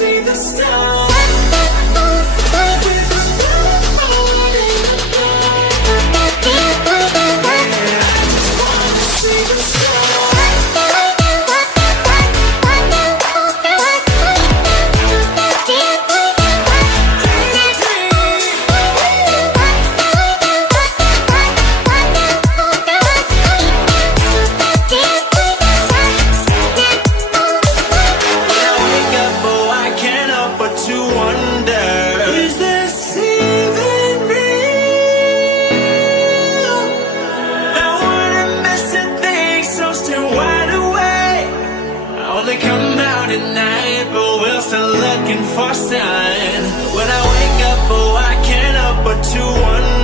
see the stars. They come out at night, but we're still looking for sign. When I wake up, oh, I can't help but to wonder.